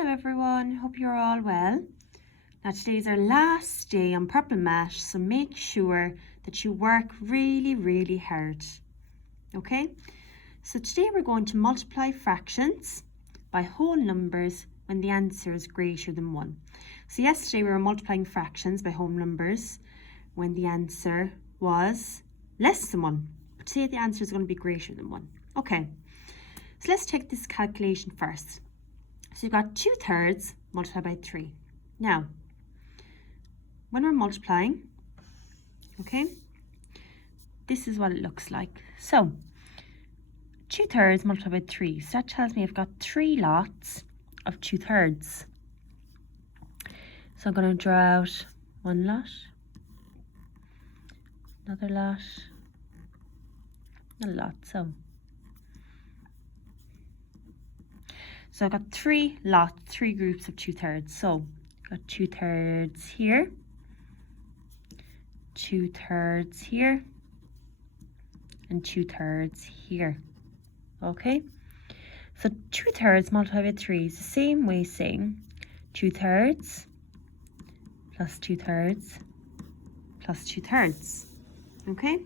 Hello everyone, hope you're all well. Now today's our last day on Purple Mash, so make sure that you work really hard. Okay, so today we're going to multiply fractions by whole numbers when the answer is greater than 1. So yesterday we were multiplying fractions by whole numbers when the answer was less than 1. But today the answer is going to be greater than 1. Okay, so let's take this calculation first. So you've got 2/3 multiplied by 3. Now, when we're multiplying, okay, this is what it looks like. So, 2/3 multiplied by 3. So that tells me I've got 3 lots of 2/3. So I'm going to draw out one lot, another lot, a lot. So I've got 3 lots, 3 groups of 2/3. So I've got 2/3 here, 2/3 here, and 2/3 here. Okay, so 2/3 multiplied by 3 is the same way as saying 2/3 plus 2/3 plus 2/3. Okay,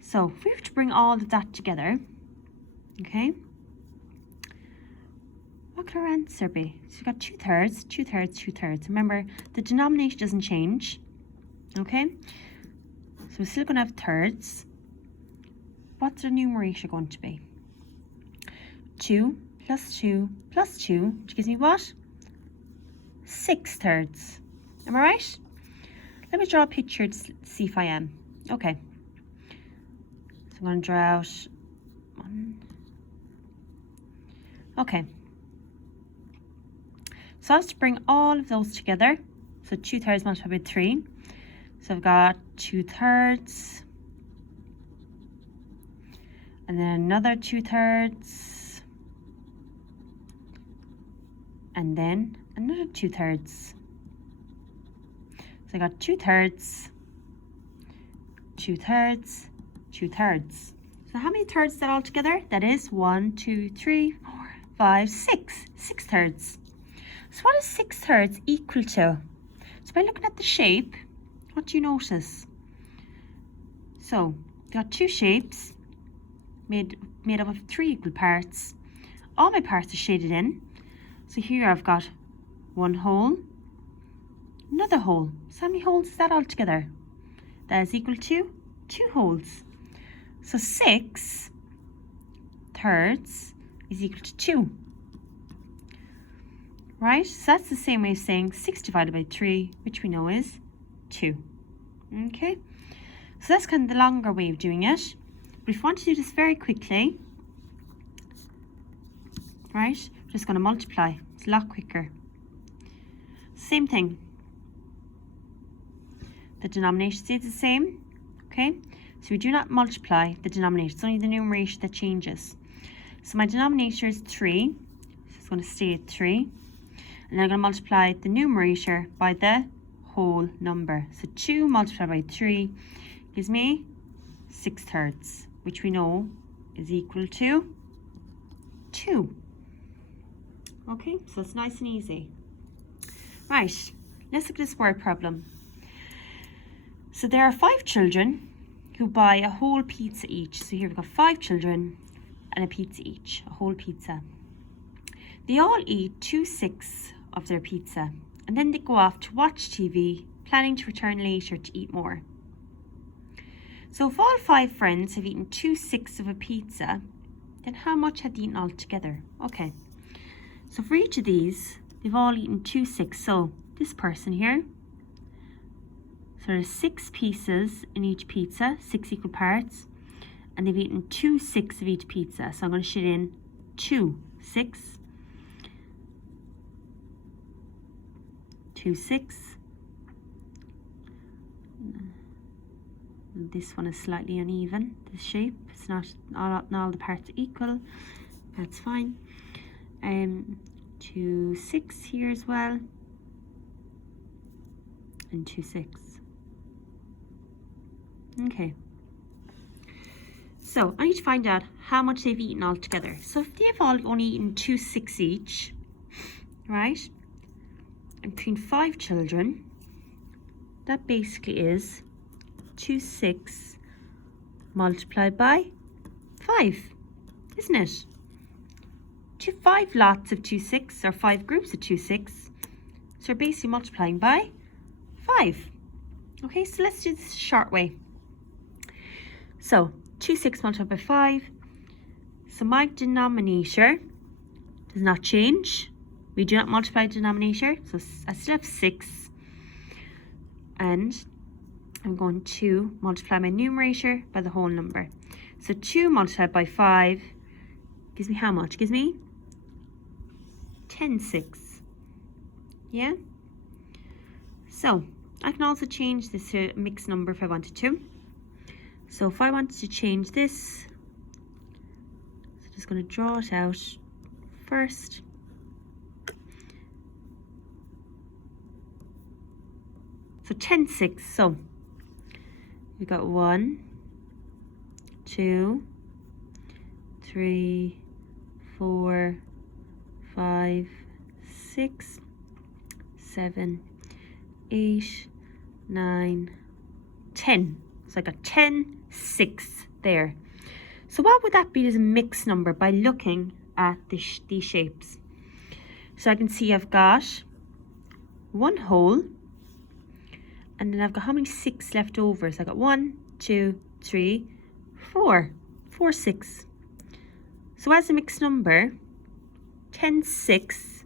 so if we were to bring all of that together, okay, what could our answer be? So we've got 2/3, 2/3, 2/3. Remember, the denominator doesn't change. Okay? So we're still going to have thirds. What's our numerator going to be? 2 plus 2 plus 2, which gives me what? 6/3. Am I right? Let me draw a picture to see if I am. Okay. So I'm going to draw out one. Okay. So I have to bring all of those together. So 2/3 multiplied by 3. So I've got 2/3. And then another 2/3. And then another 2/3. So I got 2/3, 2/3, 2/3. So how many thirds is that all together? That is 1, 2, 3, 4, 5, 6. 6/3. So what is 6/3 equal to? So by looking at the shape, what do you notice? So we've got 2 shapes made up of 3 equal parts. All my parts are shaded in. So here I've got one hole, another hole. So how many holes is that all together? That is equal to 2 holes. So 6/3 is equal to 2. Right? So that's the same way as saying 6 divided by 3, which we know is 2. Okay? So that's kind of the longer way of doing it. But if you want to do this very quickly, right, we're just going to multiply. It's a lot quicker. Same thing. The denominator stays the same. Okay? So we do not multiply the denominator. It's only the numerator that changes. So my denominator is 3. So it's going to stay at 3. And then I'm going to multiply the numerator by the whole number. So 2 multiplied by 3 gives me 6/3, which we know is equal to 2. Okay, so it's nice and easy. Right, let's look at this word problem. So there are 5 children who buy a whole pizza each. So here we've got 5 children and a pizza each, a whole pizza. They all eat 2/6 of their pizza, and then they go off to watch TV, planning to return later to eat more. So if all 5 friends have eaten 2/6 of a pizza, then how much have they eaten altogether? Okay, so for each of these, they've all eaten 2/6. So this person here, so there's 6 pieces in each pizza, 6 equal parts, and they've eaten 2/6 of each pizza. So I'm going to shade in 2/6. 2/6. This one is slightly uneven, this shape. It's not all the parts are equal. That's fine. 2/6 here as well. And 2/6. Okay. So I need to find out how much they've eaten altogether. So if they've all only eaten 2/6 each, right? And between 5 children, that basically is 26 multiplied by 5, isn't it? 5 lots of 26 or 5 groups of 26. So we're basically multiplying by 5. Okay, so let's do this short way. So 26 multiplied by 5. So my denominator does not change. We do not multiply the denominator. So I still have 6. And I'm going to multiply my numerator by the whole number. So 2 multiplied by 5 gives me how much? Gives me 10/6. Yeah? So I can also change this to a mixed number if I wanted to. So if I wanted to change this, so I'm just going to draw it out first. So 10/6. So we got 1, 2, 3, 4, 5, 6, 7, 8, 9, 10. So I got 10/6 there. So what would that be as a mixed number by looking at these shapes? So I can see I've got 1 whole, and then I've got how many 6 left over? So I got 1, 2, 3, 4. 4/6. So as a mixed number, 10/6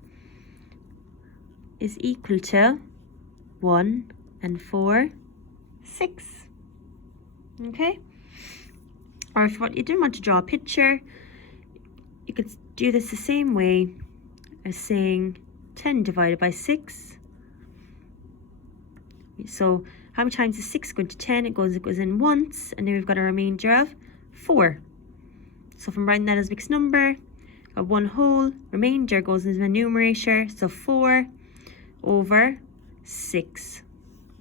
is equal to 1 and 4, 6. Okay? Or if you didn't want to draw a picture, you could do this the same way as saying 10 divided by 6. So how many times is 6 going to 10? It goes in once, and then we've got a remainder of 4. So if I'm writing that as a mixed number, got 1 whole, remainder goes into my numerator, so 4 over 6.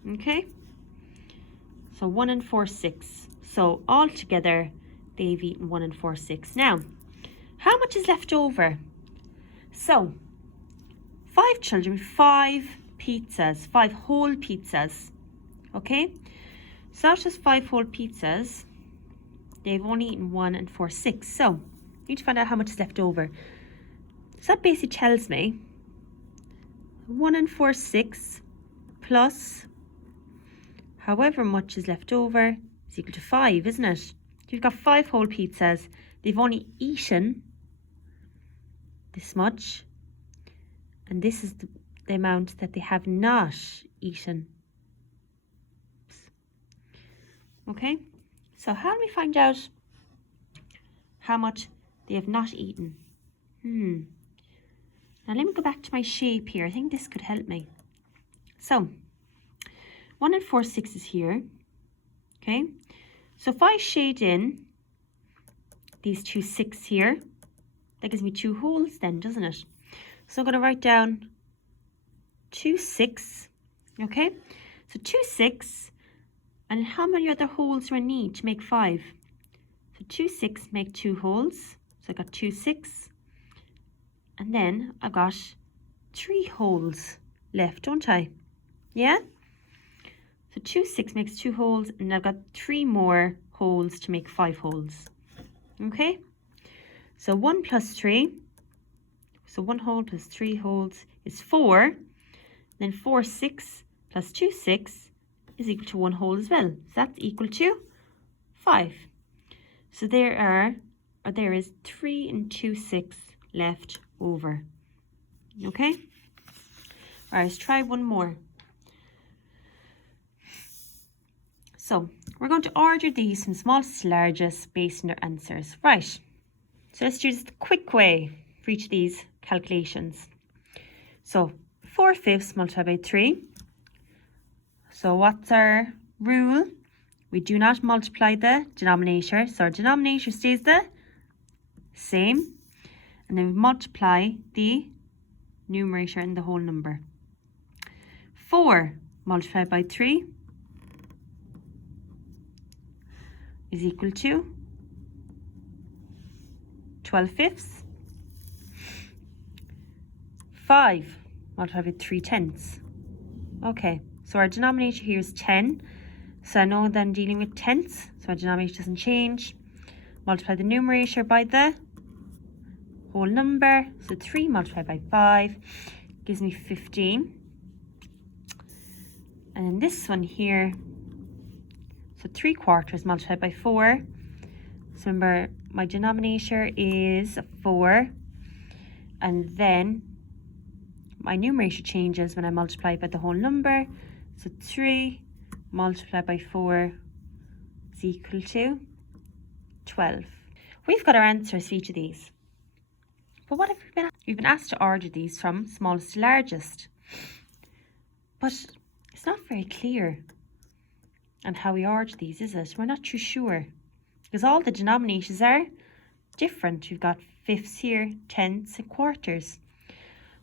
Okay? So 1 and 4, 6. So all together, they've eaten 1 and 4, 6. Now, how much is left over? So 5 children, 5 pizzas, 5 whole pizzas. Okay? So that's just 5 whole pizzas. They've only eaten 1 and 4, 6. So I need to find out how much is left over. So that basically tells me 1 and 4, 6 plus however much is left over is equal to 5, isn't it? You've got 5 whole pizzas. They've only eaten this much. And this is the amount that they have not eaten. Okay? So how do we find out how much they have not eaten? Now let me go back to my shape here. I think this could help me. So 1 and 4, 6 is here. Okay? So if I shade in these 2 6 here, that gives me 2 wholes then, doesn't it? So I'm going to write down 2 6. Okay? So 2 6. And how many other holes do I need to make 5? So 2 6 make 2 holes. So I got 2 6. And then I've got 3 holes left, don't I? Yeah? So 2 6 makes 2 holes, and I've got 3 more holes to make 5 holes. Okay? So 1 plus 3. So 1 hole plus 3 holes is 4. Then 4 6 plus 2 6 is equal to 1 hole as well. So that's equal to 5. So there is 3 and 2 6 left over. Okay? All right, let's try one more. So we're going to order these from smallest to largest based on their answers. Right. So let's do this the quick way for each of these calculations. So 4/5 multiplied by 3. So what's our rule? We do not multiply the denominator. So our denominator stays the same. And then we multiply the numerator and the whole number. 4 multiplied by 3 is equal to 12/5. 5 multiplied by 3/10. Okay, so our denominator here is 10. So I know that I'm dealing with tenths, so my denominator doesn't change. Multiply the numerator by the whole number. So 3 multiplied by 5 gives me 15. And then this one here, so 3/4 multiplied by 4. So remember, my denominator is 4. And then my numerator changes when I multiply it by the whole number. So 3 multiplied by 4 is equal to 12. We've got our answers for each of these. But what have we been asked? We've been asked to order these from smallest to largest. But it's not very clear on how we order these, is it? We're not too sure. Because all the denominators are different. We've got fifths here, tenths and quarters.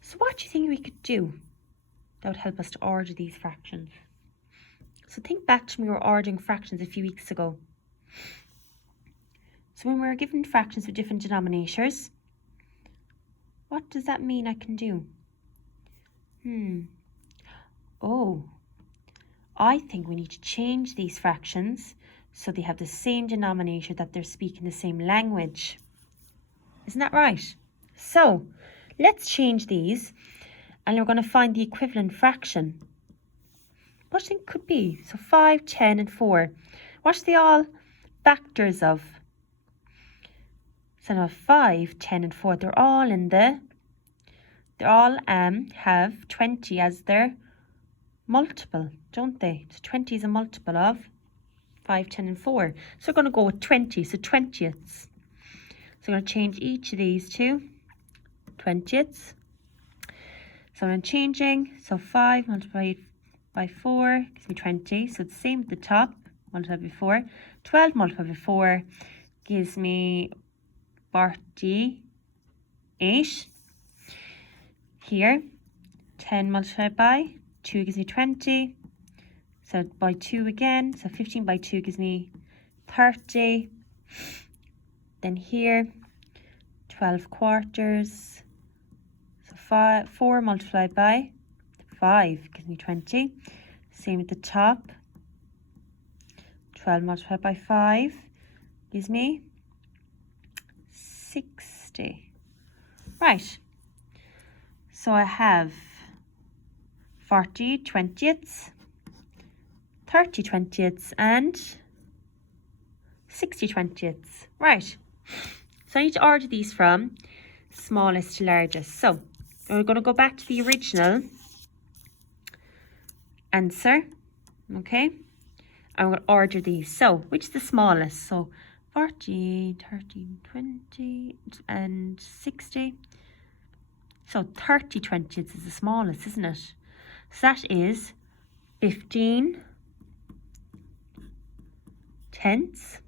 So what do you think we could do that would help us to order these fractions? So think back to when we were ordering fractions a few weeks ago. So when we were given fractions with different denominators, what does that mean I can do? Oh, I think we need to change these fractions so they have the same denominator, that they're speaking the same language. Isn't that right? So let's change these and we're going to find the equivalent fraction. What do you think it could be? So 5, 10 and 4. What are they all factors of? So now 5, 10 and 4, they're all have 20 as their multiple, don't they? So 20 is a multiple of 5, 10 and 4. So we're going to go with 20, so 20ths. So I'm going to change each of these to 20ths. So I'm changing, so 5 multiplied by 4 gives me 20. So it's the same at the top, multiplied by 4. 12 multiplied by 4 gives me 48. Here, 10 multiplied by 2 gives me 20. So by 2 again, so 15 by 2 gives me 30. Then here, 12/4. So 4 multiplied by 5 gives me 20. Same at the top. 12 multiplied by 5 gives me 60. Right. So I have 40 20ths, 30 20ths, and 60 20ths. Right. So I need to order these from smallest to largest. So we're going to go back to the original answer. Okay. I'm going to order these. So which is the smallest? So 40, 30, 20, and 60. So 30 20ths is the smallest, isn't it? So that is 15 tenths.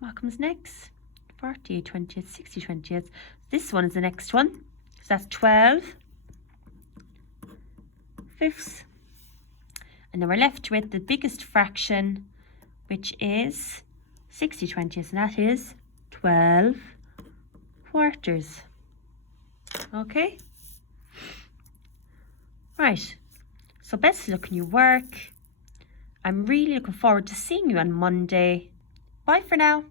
What comes next? 40 20ths, 60 20ths. This one is the next one. So that's 12 fifths. And then we're left with the biggest fraction, which is 60 20ths, and that is 12/4. Okay? Right. So best of luck in your work. I'm really looking forward to seeing you on Monday. Bye for now.